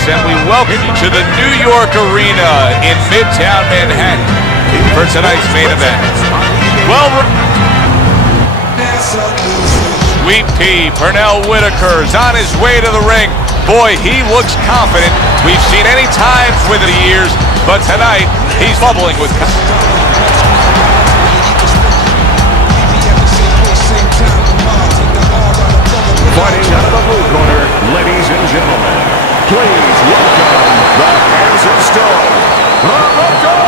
Vegas, and we welcome you to the New York Arena in Midtown Manhattan for tonight's main event. Well, Sweet Pea, Pernell Whitaker's on his way to the ring. Boy, he looks confident. We've seen any times with the years, but tonight he's bubbling with confidence. Fighting out of the blue corner, ladies and gentlemen, please welcome the Hands of Stone, Roberto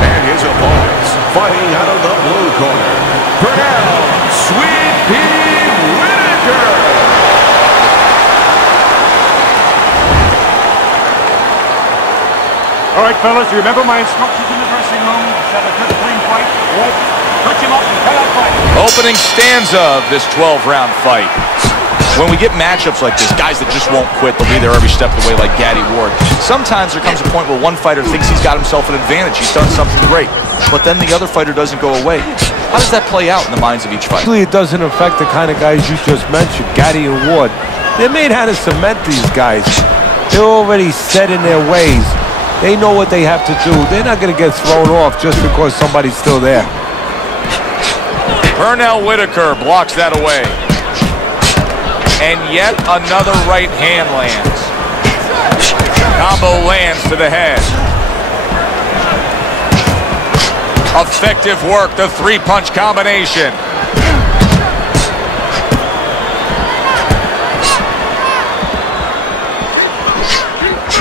and his opponents, fighting out of the blue corner, Pernell Sweet Pea Whitaker. All right, fellas, you remember my instructions in the dressing room? Set a good, clean fight. Right? Touch him up and cut out fight. Opening stanza of this 12-round fight. When we get matchups like this, guys that just won't quit, they'll be there every step of the way like Gaddy Ward. Sometimes there comes a point where one fighter thinks he's got himself an advantage. He's done something great. But then the other fighter doesn't go away. How does that play out in the minds of each fighter? It doesn't affect the kind of guys you just mentioned, Gaddy and Ward. They're made how to cement these guys. They're already set in their ways. They know what they have to do. They're not going to get thrown off just because somebody's still there. Pernell Whitaker blocks that away. And yet another right hand lands. Combo lands to the head. Effective work, the three-punch combination.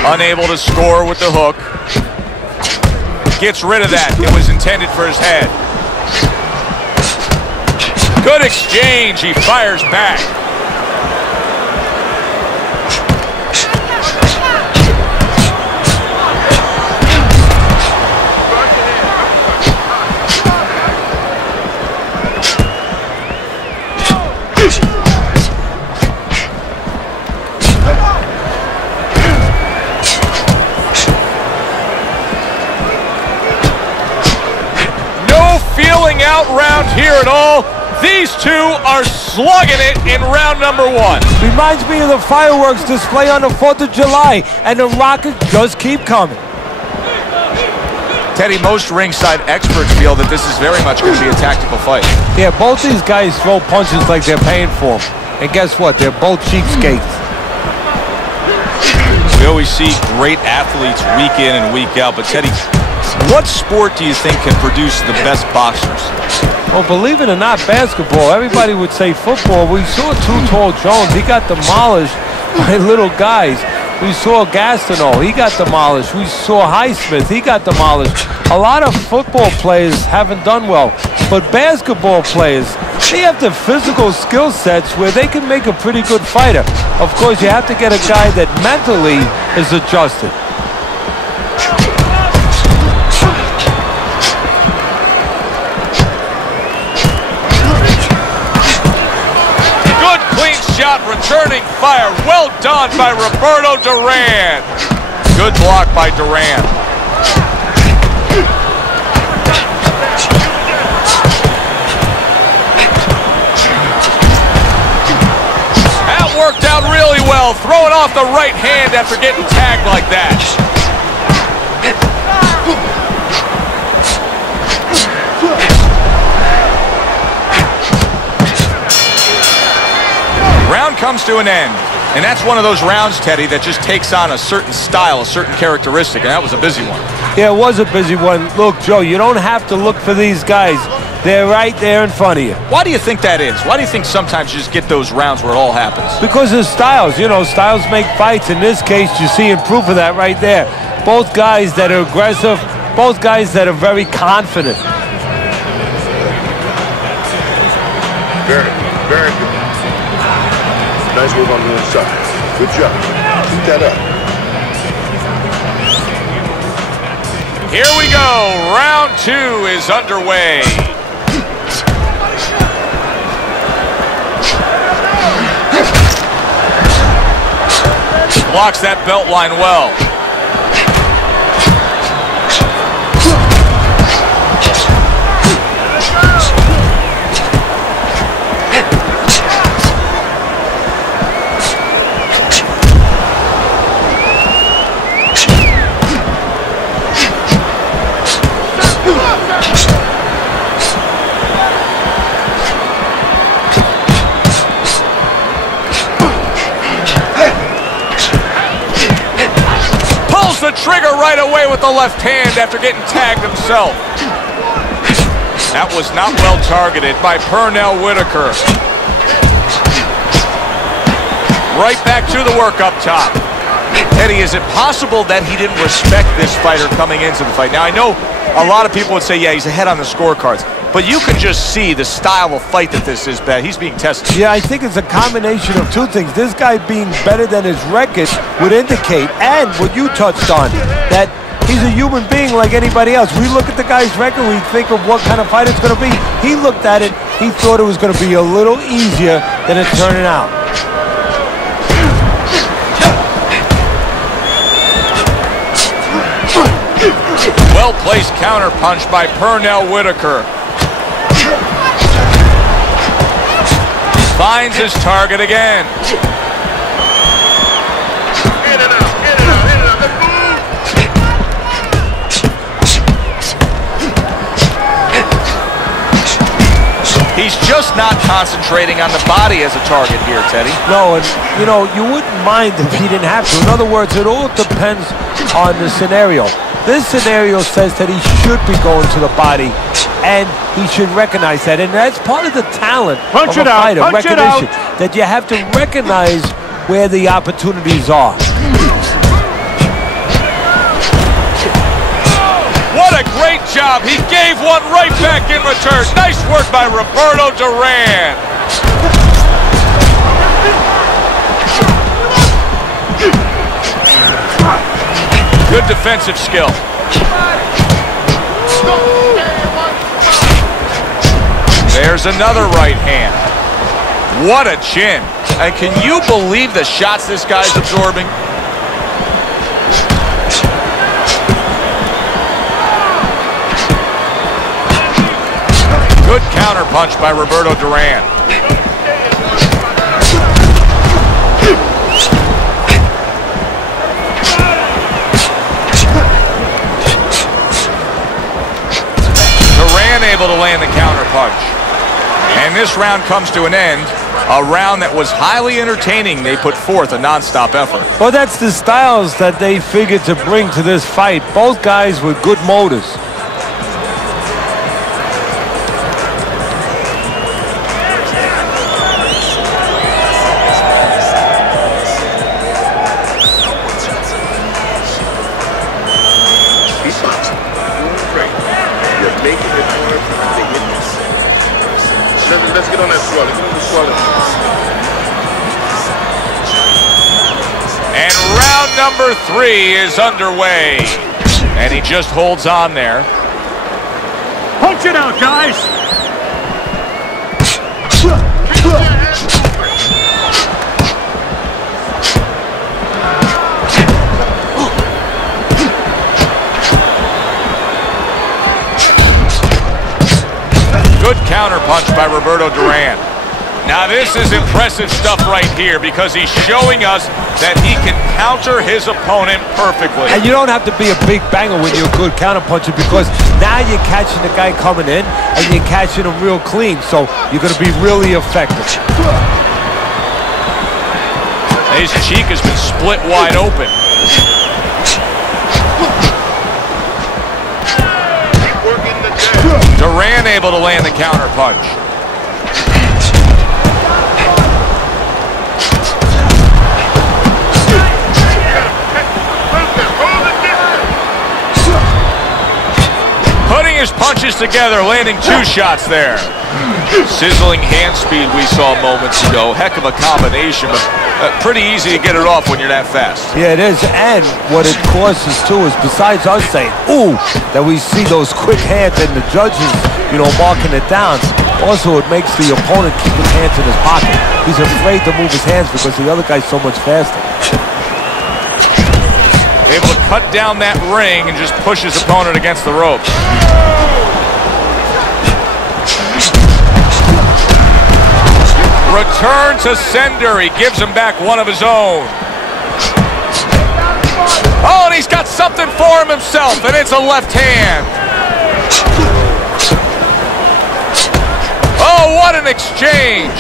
Unable to score with the hook. Gets rid of that. It was intended for his head. Good exchange. He fires back. Out round here at all. These two are slugging it in round number one. Reminds me of the fireworks display on the 4th of July, and the rockets just keep coming. Teddy, most ringside experts feel that this is very much going to be a tactical fight. Yeah, both these guys throw punches like they're paying for them. And guess what? They're both cheapskates. We always see great athletes week in and week out, but Teddy, what sport do you think can produce the best boxers? Well, believe it or not, basketball. Everybody would say football. We saw Too Tall Jones. He got demolished by little guys. We saw Gastineau. He got demolished. We saw Highsmith. He got demolished. A lot of football players haven't done well. But basketball players, they have the physical skill sets where they can make a pretty good fighter. Of course, you have to get a guy that mentally is adjusted. Shot, returning fire. Well done by Roberto Duran. Good block by Duran. That worked out really well. Throwing off the right hand after getting tagged like that. Round comes to an end, and that's one of those rounds, Teddy, that just takes on a certain style, a certain characteristic, and that was a busy one. Yeah, it was a busy one. Look, Joe, you don't have to look for these guys. They're right there in front of you. Why do you think that is? Why do you think sometimes you just get those rounds where it all happens? Because of styles. You know, styles make fights. In this case, you're seeing proof of that right there. Both guys that are aggressive, both guys that are very confident. Very good. Nice move on the inside. Good job. Keep that up. Here we go. Round two is underway. Blocks that belt line well. the trigger right away with the left hand after getting tagged himself. That was not well targeted by Pernell Whitaker. Right back to the work up top. Eddie, is it possible that he didn't respect this fighter coming into the fight? Now, I know a lot of people would say, yeah, he's ahead on the scorecards. But you can just see the style of fight that this is, Ben. He's being tested. Yeah, I think it's a combination of two things. This guy being better than his record would indicate, and what you touched on, that he's a human being like anybody else. We look at the guy's record, we think of what kind of fight it's going to be. He looked at it, he thought it was going to be a little easier than it's turning out. Well-placed counter punch by Pernell Whitaker. Finds his target again. He's just not concentrating on the body as a target here, Teddy. No, and you know, you wouldn't mind if he didn't have to. In other words, it all depends on the scenario. This scenario says that he should be going to the body, and he should recognize that. And that's part of the talent of a fighter, recognition. That you have to recognize where the opportunities are. What a great job. He gave one right back in return. Nice work by Roberto Duran. Good defensive skill. There's another right hand. What a chin. And can you believe the shots this guy's absorbing? Good counter punch by Roberto Duran. Duran able to land the counter punch. And this round comes to an end. A round that was highly entertaining. They put forth a non-stop effort. Well, that's the styles that they figured to bring to this fight. Both guys with good motors. Let's get on that swell. Let's get on the swell. And round number 3 is underway. And he just holds on there. Punch it out, guys. Good counter punch by Roberto Duran. Now this is impressive stuff right here because he's showing us that he can counter his opponent perfectly. And you don't have to be a big banger when you're a good counter puncher, because now you're catching the guy coming in and you're catching him real clean, so you're going to be really effective. His cheek has been split wide open. Duran able to land the counter punch. Putting his punches together, landing 2 shots there. Sizzling hand speed we saw moments ago. Heck of a combination, but pretty easy to get it off when you're that fast. Yeah, it is. And what it causes too is, besides us saying, ooh, that we see those quick hands and the judges, you know, marking it down, also it makes the opponent keep his hands in his pocket. He's afraid to move his hands because the other guy's so much faster. Able to cut down that ring and just push his opponent against the ropes. Return to sender. He gives him back one of his own. Oh, and he's got something for him himself, and it's a left hand. Oh, what an exchange.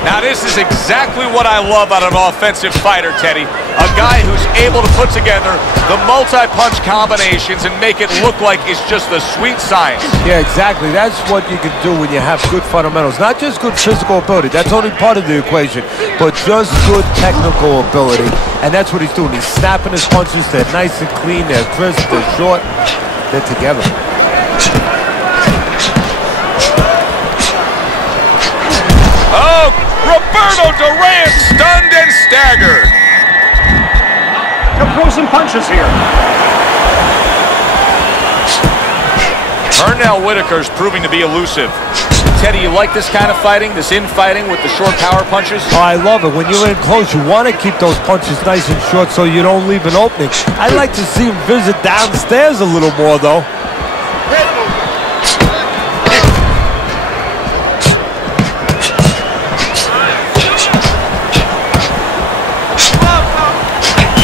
Now this is exactly what I love out of an offensive fighter, Teddy. A guy who's able to put together the multi-punch combinations and make it look like it's just the sweet science. Yeah, exactly. That's what you can do when you have good fundamentals. Not just good physical ability. That's only part of the equation. But just good technical ability. And that's what he's doing. He's snapping his punches. They're nice and clean. They're crisp. They're short. They're together. Oh, Roberto Duran stunned and staggered. He'll throw some punches here. Pernell Whitaker's proving to be elusive. Teddy, you like this kind of fighting, this infighting with the short power punches? Oh, I love it. When you're in close, you want to keep those punches nice and short so you don't leave an opening. I'd like to see him visit downstairs a little more, though.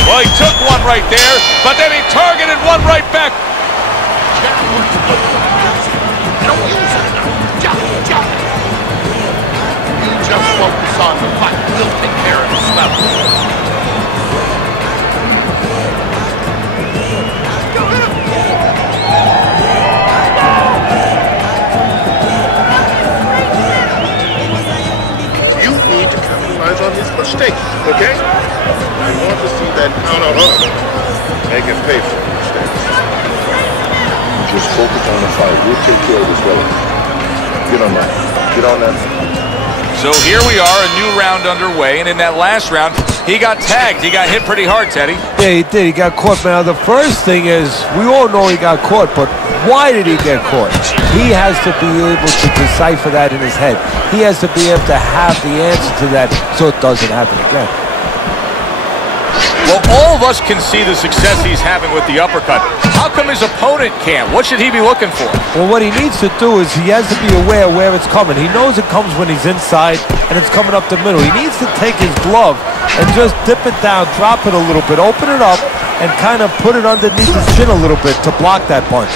Well, he took one right there, but then he targeted one right back. Just focus on the fight. We'll take care of the smell. You need to capitalize on his mistakes, okay? I want to see that counter up. Make him pay for the mistakes. Just focus on the fight. We'll take care of this relative. Get on that. Get on that. So here we are, a new round underway, and in that last round, he got tagged. He got hit pretty hard, Teddy. Yeah, he did. He got caught. Now, the first thing is, we all know he got caught, but why did he get caught? He has to be able to decipher that in his head. He has to be able to have the answer to that so it doesn't happen again. Well, all of us can see the success he's having with the uppercut. How come his opponent can't? What should he be looking for? Well, what he needs to do is he has to be aware where it's coming. He knows it comes when he's inside and it's coming up the middle. He needs to take his glove and just dip it down, drop it a little bit, open it up, and kind of put it underneath his chin a little bit to block that punch.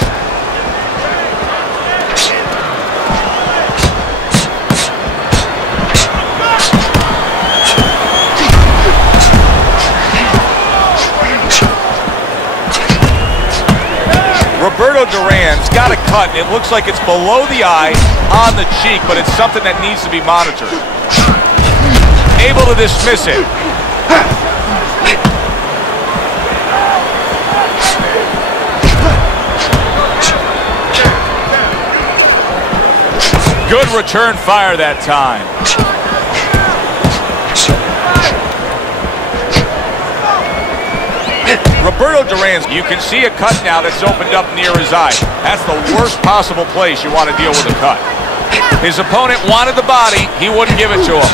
Roberto Duran's got a cut. It looks like it's below the eye, on the cheek, but it's something that needs to be monitored. Able to dismiss it. Good return fire that time. Roberto Duran, you can see a cut now that's opened up near his eye. That's the worst possible place you want to deal with a cut. His opponent wanted the body, he wouldn't give it to him.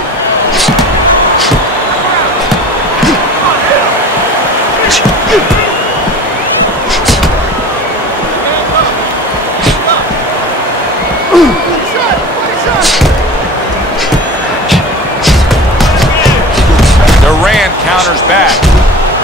Duran counters back.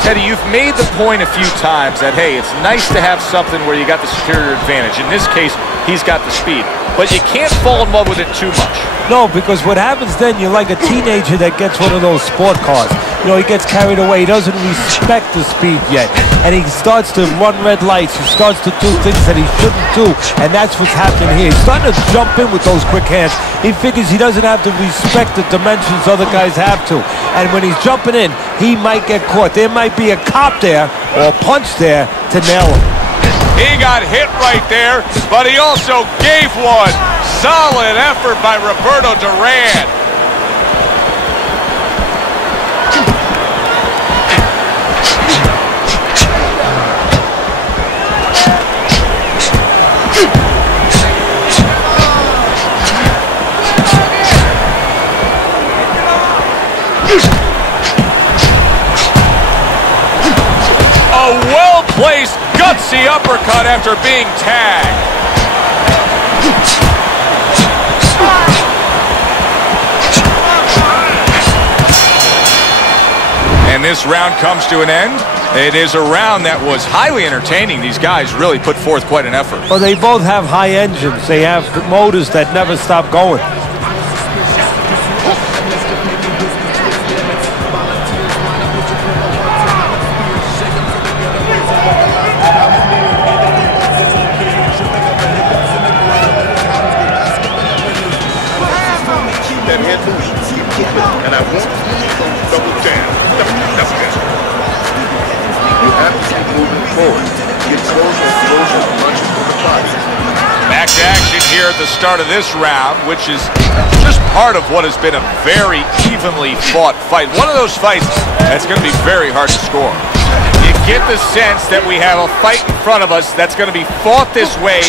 Teddy, you've made the point a few times that, hey, it's nice to have something where you got the superior advantage. In this case, he's got the speed. But you can't fall in love with it too much. No, because what happens then, you're like a teenager that gets one of those sport cars. You know, he gets carried away. He doesn't respect the speed yet. And he starts to run red lights. He starts to do things that he shouldn't do. And that's what's happening here. He's starting to jump in with those quick hands. He figures he doesn't have to respect the dimensions other guys have to. And when he's jumping in, he might get caught. There might be a cop there or a punch there to nail him. He got hit right there, but he also gave one. Solid effort by Roberto Duran. A well-placed, gutsy uppercut after being tagged. And this round comes to an end. It is a round that was highly entertaining. These guys really put forth quite an effort. Well, they both have high engines. They have motors that never stop going. here at the start of this round, which is just part of what has been a very evenly fought fight. One of those fights that's going to be very hard to score. You get the sense that we have a fight in front of us that's going to be fought this way,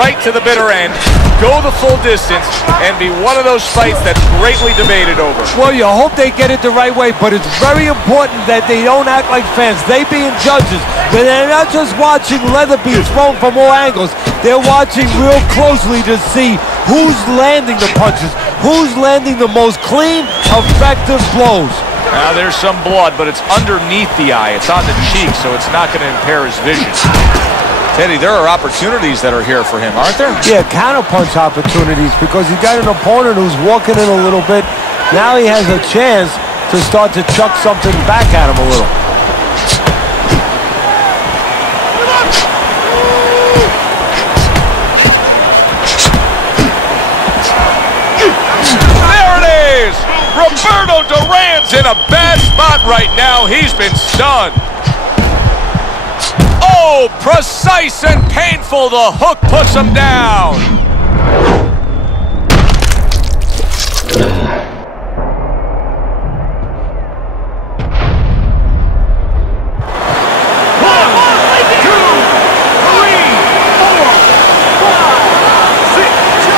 right to the bitter end, go the full distance, and be one of those fights that's greatly debated over. Well, you hope they get it the right way, but it's very important that they don't act like fans. They being judges, but they're not just watching leather be thrown from all angles. They're watching real closely to see who's landing the punches, who's landing the most clean, effective blows. Now there's some blood, but it's underneath the eye. It's on the cheek, so it's not going to impair his vision. Teddy, there are opportunities that are here for him, aren't there? Yeah, counterpunch opportunities, because he got an opponent who's walking in a little bit. Now he has a chance to start to chuck something back at him a little. There it is! Roberto Duran's in a bad spot right now. He's been stunned. Oh, precise and painful. The hook puts him down.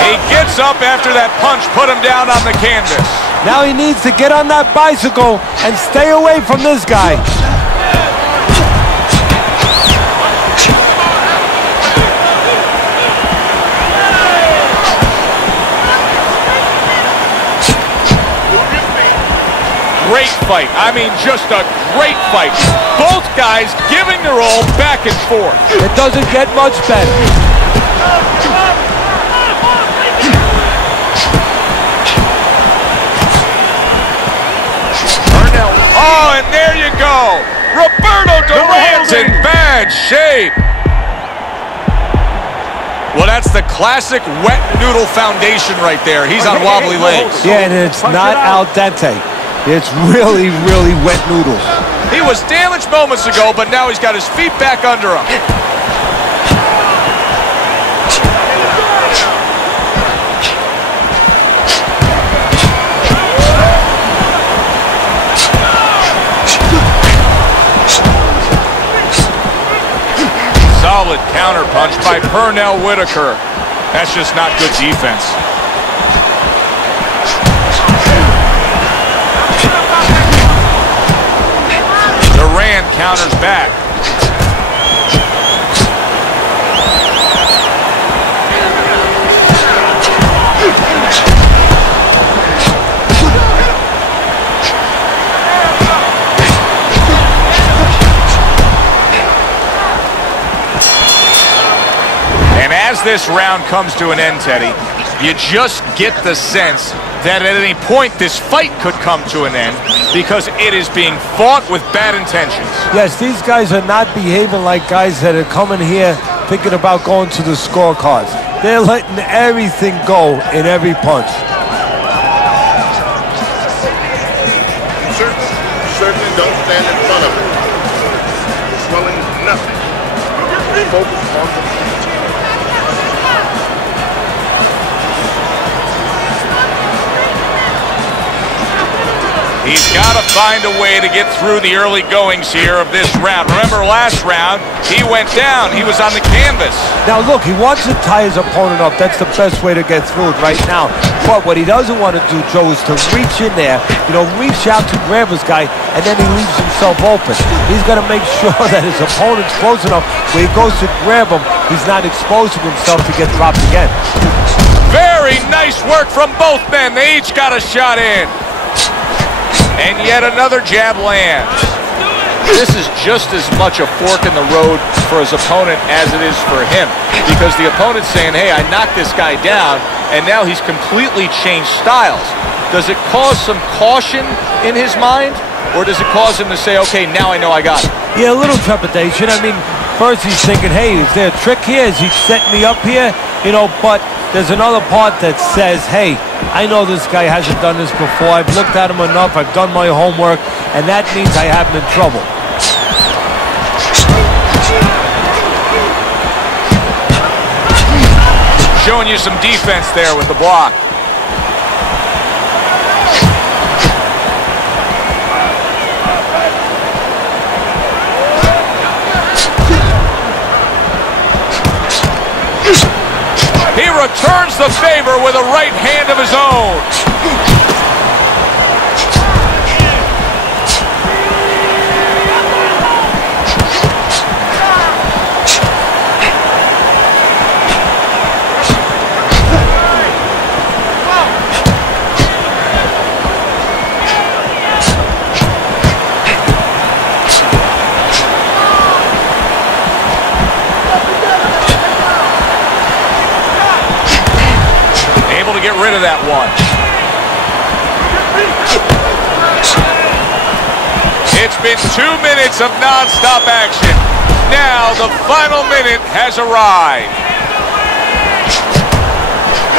He gets up after that punch put him down on the canvas. Now he needs to get on that bicycle and stay away from this guy. Great fight. I mean, just a great fight. Both guys giving their all back and forth. It doesn't get much better. Pernell. Oh, and there you go. Roberto Duran's in bad shape. Well, that's the classic wet noodle foundation right there. He's on wobbly legs. Yeah, and it's not al dente. It's really, really wet noodles. He was damaged moments ago, but now he's got his feet back under him. Solid counterpunch by Pernell Whitaker. That's just not good defense. Duran counters back. And as this round comes to an end, Teddy, you just get the sense that at any point this fight could come to an end because it is being fought with bad intentions. Yes, these guys are not behaving like guys that are coming here thinking about going to the scorecards. They're letting everything go in every punch. Certainly don't stand in front of it. Swelling nothing. Focus on the feet. He's got to find a way to get through the early goings here of this round. Remember last round, he went down. He was on the canvas. Now look, he wants to tie his opponent up. That's the best way to get through it right now. But what he doesn't want to do, Joe, is to reach in there, reach out to grab his guy, and then he leaves himself open. He's got to make sure that his opponent's close enough where he goes to grab him, he's not exposing himself to get dropped again. Very nice work from both men. They each got a shot in. And yet another jab lands. This is just as much a fork in the road for his opponent as it is for him. Because the opponent's saying, hey, I knocked this guy down, and now he's completely changed styles. Does it cause some caution in his mind? Or does it cause him to say, okay, now I know I got it? Yeah, a little trepidation. I mean, first he's thinking, hey, is there a trick here? Is he setting me up here? But there's another part that says, hey, I know this guy hasn't done this before. I've looked at him enough. I've done my homework, and that means I have him in trouble. Showing you some defense there with the block. He returns the favor with a right hand of his own. Get rid of that one. It's been 2 minutes of non-stop action. Now the final minute has arrived.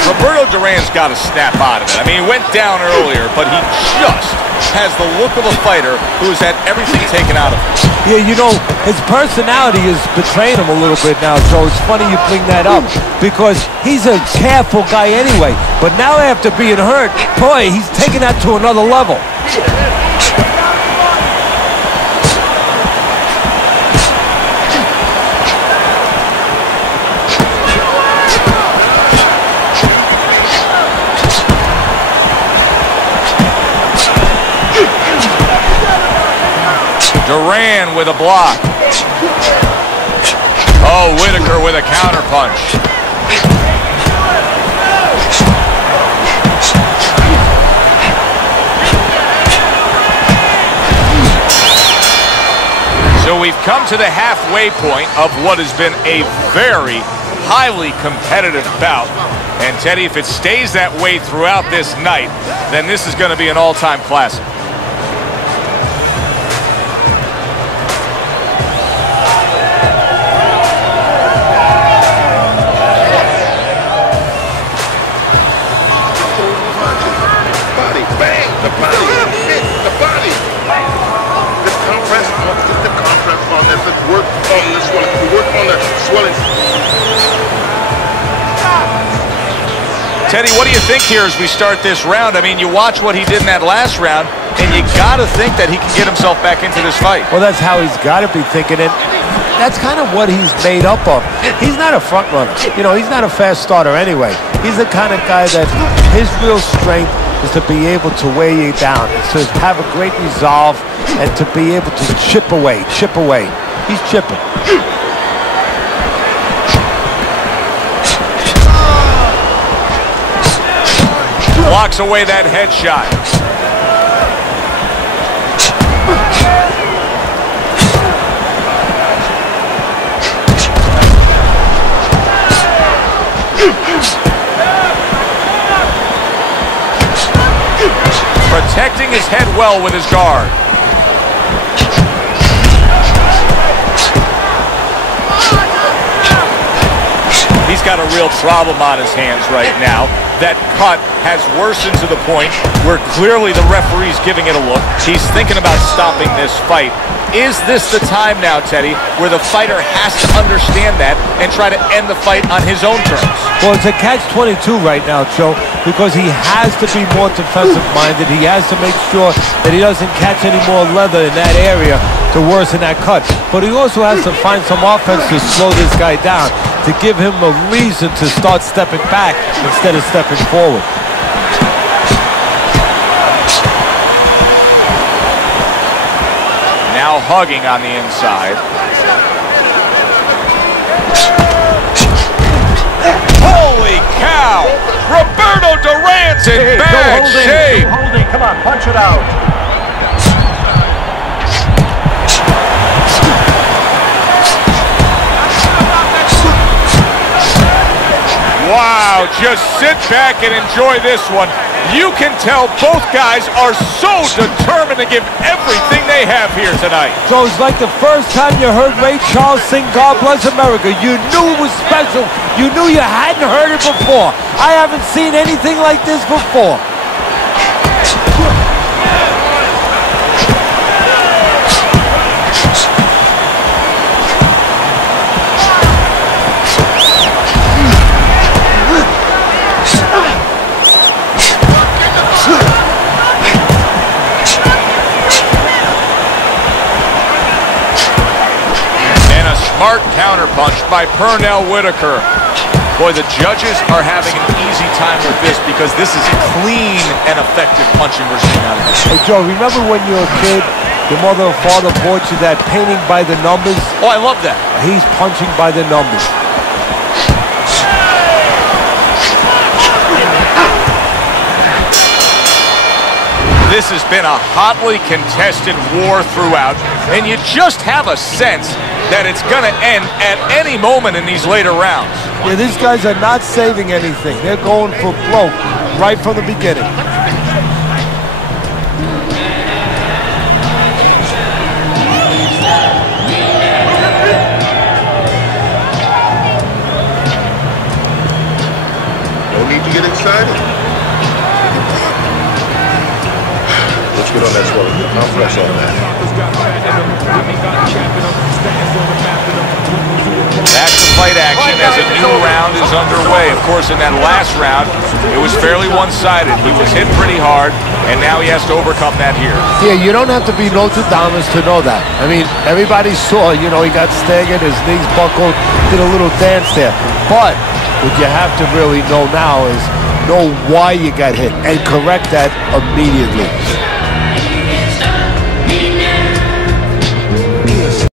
Roberto Duran's got to snap out of it. I mean, he went down earlier, but he just has the look of a fighter who has had everything taken out of him. Yeah, you know, his personality is betraying him a little bit now, Joe. It's funny you bring that up because he's a careful guy anyway. But now after being hurt, boy, he's taking that to another level. Duran with a block. Oh, Whitaker with a counterpunch. So we've come to the halfway point of what has been a very highly competitive bout. And Teddy, if it stays that way throughout this night, then this is going to be an all-time classic. Teddy, what do you think here as we start this round? I mean, you watch what he did in that last round, and you got to think that he can get himself back into this fight. Well, that's how he's got to be thinking it. That's kind of what he's made up of. He's not a front runner. You know, he's not a fast starter anyway. He's the kind of guy that his real strength is to be able to wear you down, to have a great resolve, and to be able to chip away. He's chipping. Blocks away that headshot. Protecting his head well with his guard. He's got a real problem on his hands right now. That cut has worsened to the point where clearly the referee's giving it a look. He's thinking about stopping this fight. Is this the time now, Teddy, where the fighter has to understand that and try to end the fight on his own terms? Well, it's a catch-22 right now, Joe, because he has to be more defensive-minded. He has to make sure that he doesn't catch any more leather in that area to worsen that cut. But he also has to find some offense to slow this guy down, to give him a reason to start stepping back instead of stepping forward. Now hugging on the inside. Holy cow! Roberto Duran's in bad shape. Holding, come on, punch it out. Wow, just sit back and enjoy this one. You can tell both guys are so determined to give everything they have here tonight. So it's like the first time you heard Ray Charles sing God Bless America. You knew it was special. You knew you hadn't heard it before. I haven't seen anything like this before. Smart counterpunch by Pernell Whitaker. Boy, the judges are having an easy time with this because this is clean and effective punching we're seeing out of this. Hey, Joe, remember when you were a kid, your mother or father bought you that painting by the numbers? Oh, I love that. He's punching by the numbers. This has been a hotly contested war throughout, and you just have a sense that it's going to end at any moment in these later rounds. Yeah, these guys are not saving anything. They're going for broke right from the beginning. No need to get excited. Let's get on that swallow. I'll press on that. Back to fight action as a new round is underway. Of course, in that last round, it was fairly one-sided. He was hit pretty hard, and now he has to overcome that here. Yeah, you don't have to be Notre Dame to know that. I mean, everybody saw, you know, he got staggered, his knees buckled, did a little dance there. But what you have to really know now is know why you got hit and correct that immediately.